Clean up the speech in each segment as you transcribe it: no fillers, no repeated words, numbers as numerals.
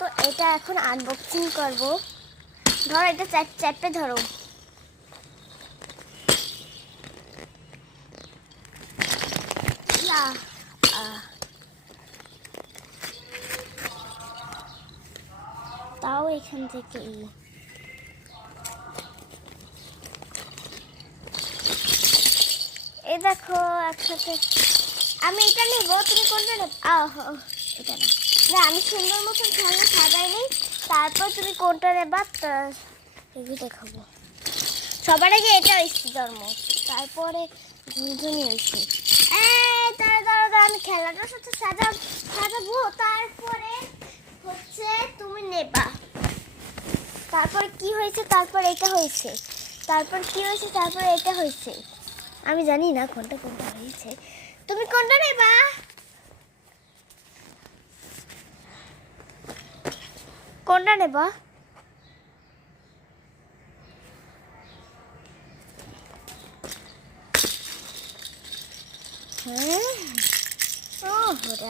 তো এটা এখন আনবক্সিং করব। ধরো এটা চাপে ধরো। তাও এখান থেকে এই দেখো একসাথে। আমি এটা নেবো, তুমি কোনটা নেবে? এটা না, আমি সুন্দর মতন খেলনা সাজাই নেই, তারপর তুমি কোনটা নেবা এগুলো দেখাবো। সবার আগে এটা হয়েছে জন্ম, তারপরে দুজনই হয়েছে। দাঁড়া আমি খেলাটার সাথে সাজাবো, তারপরে হচ্ছে তুমি নেবা। তারপর কি হয়েছে, তারপর এটা হয়েছে, তারপর কি হয়েছে, তারপর এটা হয়েছে। আমি জানি না কোনটা হয়েছে। তুমি কোনটা নেবা? কোনটা নেবা?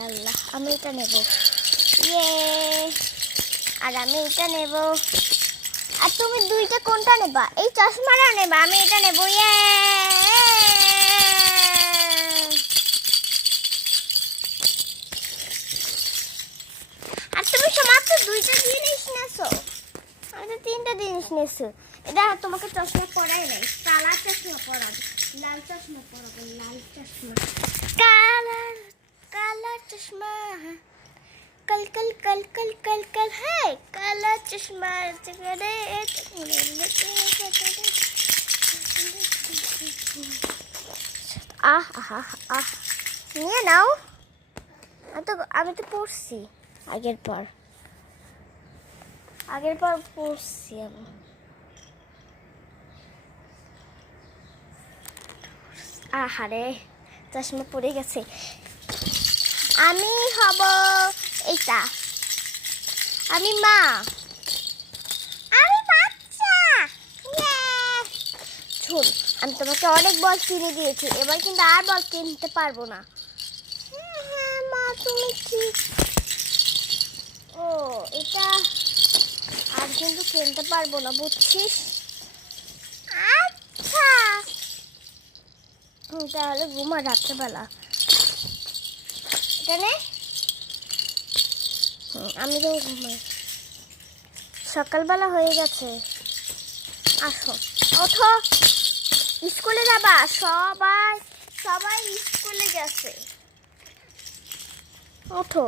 আল্লাহ, আমি এটা নেব। আর আমি এটা নেব। আর তুমি দুইটা কোনটা নেবা? এই চশমাটা নেবা? আমি এটা নেব। আর তুমি মাত্র দুইটা জিনিস নেছো, আমি তো তিনটা জিনিস নেছো। এটা তোমাকে চশমা পরাই নাই, কালার চশমা পরাবো, লাল চশমা পরাবো, লাল চশমা, কালার চশমা, कल कल कल कल कल कल है काला चश्मा নিয়ে নাও। আমি তো পড়ছি আগের পর পড়ছি আমি। আহারে চশমা পড়ে গেছে। আমি হব এইটা, আমি মা, আমি বাচ্চা। শোন, আমি তোমাকে অনেক বল কিনে দিয়েছি, এবার কিন্তু আর বল কিনতে পারবো না। হ্যাঁ মা, তুমি ঠিক। এটা আর কিন্তু কিনতে পারবো না, বুঝছিস? আচ্ছা তাহলে ঘুমা রাত্রেবেলা। এটা নে, আমি তো ঘুমাই। সকালবেলা হয়ে গেছে, আসো ওঠো, স্কুলে যাবা। সবাই স্কুলে গেছে, ওঠো।